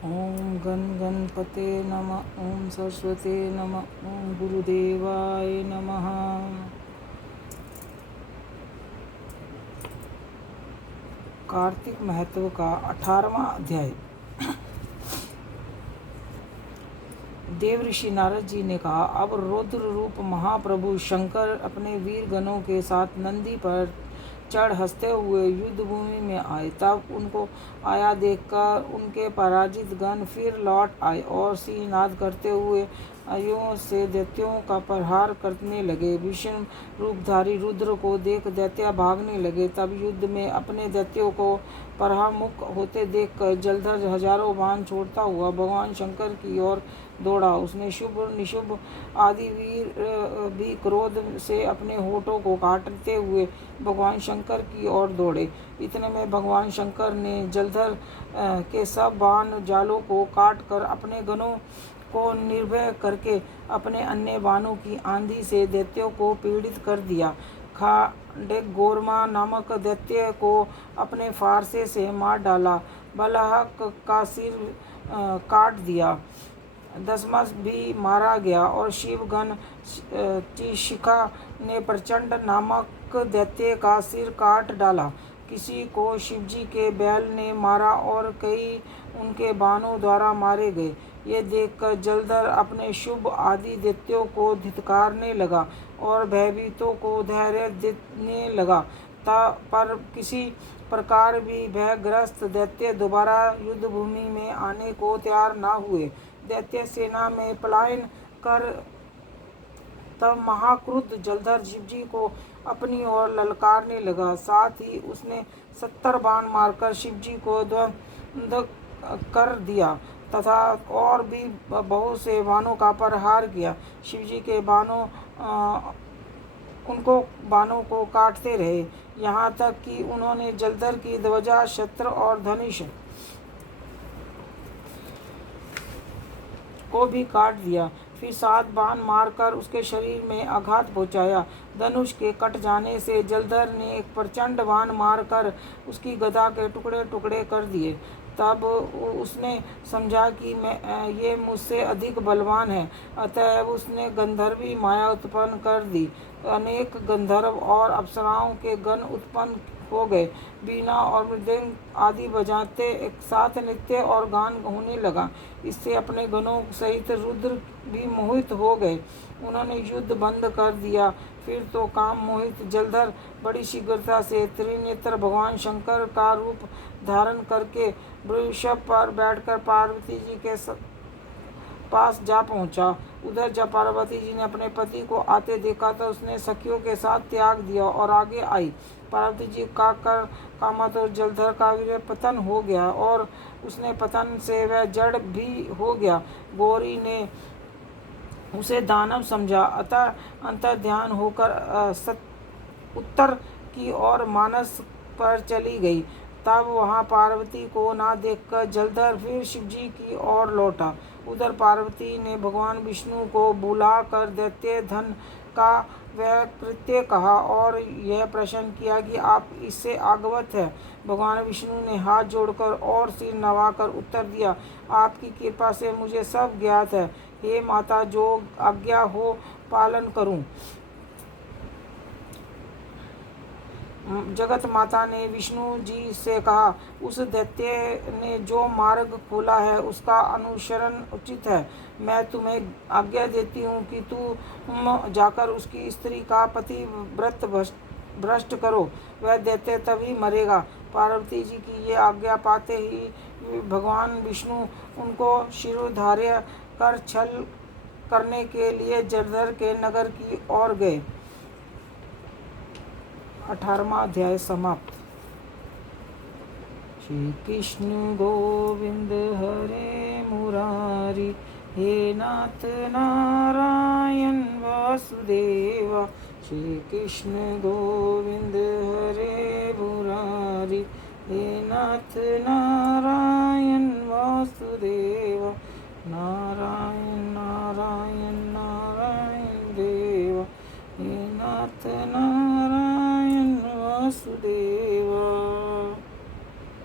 ओम गण गणपते नमः। ओम सरस्वते नमः। ओम गुरुदेवाय नमः। कार्तिक महत्व का 18वां अध्याय। देव ऋषि नारद जी ने कहा, अब रुद्र रूप महाप्रभु शंकर अपने वीर गणों के साथ नंदी पर चढ़ हंसते हुए युद्ध भूमि में आए। तब उनको आया देखकर उनके पराजित गण फिर लौट आए और सिंहनाद करते हुए अयों से दैत्यों का प्रहार करने लगे। भीषण रूपधारी रुद्र को देख दैत्य भागने लगे। तब युद्ध में अपने दैत्यों को परामुख होते देखकर जलधर हजारों बाण छोड़ता हुआ भगवान शंकर की ओर दौड़ा। उसने शुभ निशुभ आदि वीर भी क्रोध से अपने होठों को काटते हुए भगवान शंकर की ओर दौड़े। इतने में भगवान शंकर ने जलधर के सब बाण जालों को काट कर अपने गणों को निर्भय करके अपने अन्य बाणों की आंधी से दैत्यों को पीड़ित कर दिया। खांडेक गोरमा नामक दैत्य को अपने फारसे से मार डाला। बलहक का सिर काट दिया। दशमस भी मारा गया और शिवगण शिखा ने प्रचंड नामक दैत्य का सिर काट डाला। किसी को शिवजी के बैल ने मारा और कई उनके बाणों द्वारा मारे गए। ये देखकर जलधर अपने शुभ आदि दैत्यों को धिक्कारने लगा और भयभीतों को धैर्य देने लगा। पर किसी प्रकार भी भयग्रस्त दैत्य दोबारा युद्ध भूमि में आने को तैयार न हुए। दैत्य सेना में पलायन कर तब महाक्रुद्ध जलधर शिवजी को अपनी ओर ललकारने लगा। साथ ही उसने 70 बाण मारकर शिवजी को ध्वस्त कर दिया तथा और भी बहुत से बाणों का प्रहार किया। शिवजी के बाणों को काटते रहे, यहाँ तक कि उन्होंने जलधर की ध्वजा, छत्र और धनुष को भी काट दिया। फिर 7 बाण मारकर उसके शरीर में आघात पहुंचाया। धनुष के कट जाने से जलधर ने एक प्रचंड बाण मारकर उसकी गदा के टुकड़े टुकड़े कर दिए। तब उसने समझा कि ये मुझसे अधिक बलवान है। अतएव उसने गंधर्वी माया उत्पन्न कर दी। अनेक गंधर्व और अप्सराओं के गण उत्पन्न हो गए। बीना और मृदंग आदि बजाते एक साथ नृत्य और गान होने लगा। इससे अपने गणों सहित रुद्र भी मोहित हो गए। उन्होंने युद्ध बंद कर दिया। फिर तो काम मोहित जलधर बड़ी शीघ्रता से त्रिनेत्र भगवान शंकर का रूप धारण करके वृषभ पर बैठकर पार्वती जी के पास जा पहुंचा। उधर जब पार्वती जी ने अपने पति को आते देखा तो उसने सखियों के साथ त्याग दिया और आगे आई। पार्वती जी का कर कामत और जलधर का वीर्य पतन हो गया और उसने पतन से वह जड़ भी हो गया। गौरी ने उसे दानव समझा, अतः अंतर ध्यान होकर उत्तर की ओर मानस पर चली गई। तब वहां पार्वती को ना देखकर जलधर फिर शिवजी की ओर लौटा। उधर पार्वती ने भगवान विष्णु को बुलाकर दैत्य धन का वह कृत्य कहा और यह प्रश्न किया कि आप इससे अवगत है। भगवान विष्णु ने हाथ जोड़कर और सिर नवाकर उत्तर दिया, आपकी कृपा से मुझे सब ज्ञात है। हे माता, जो आज्ञा हो पालन करूं। जगत माता ने विष्णु जी से कहा, उस दैत्य ने जो मार्ग खोला है उसका अनुसरण उचित है। मैं तुम्हें आज्ञा देती हूँ कि तुम जाकर उसकी स्त्री का पति व्रत भ्रष्ट करो, वह दैत्य तभी मरेगा। पार्वती जी की ये आज्ञा पाते ही भगवान विष्णु उनको शिरोधार्य कर छल करने के लिए जलधर के नगर की ओर गए। 18वां अध्याय समाप्त। श्री कृष्ण गोविंद हरे मुरारी, हे नाथ नारायण वासुदेवा। श्री कृष्ण गोविंद हरे मुरारी, हे नाथ नारायण वासुदेवा। नारायण नारायण नारायण देवा, हे नाथ नारायण वासुदेव।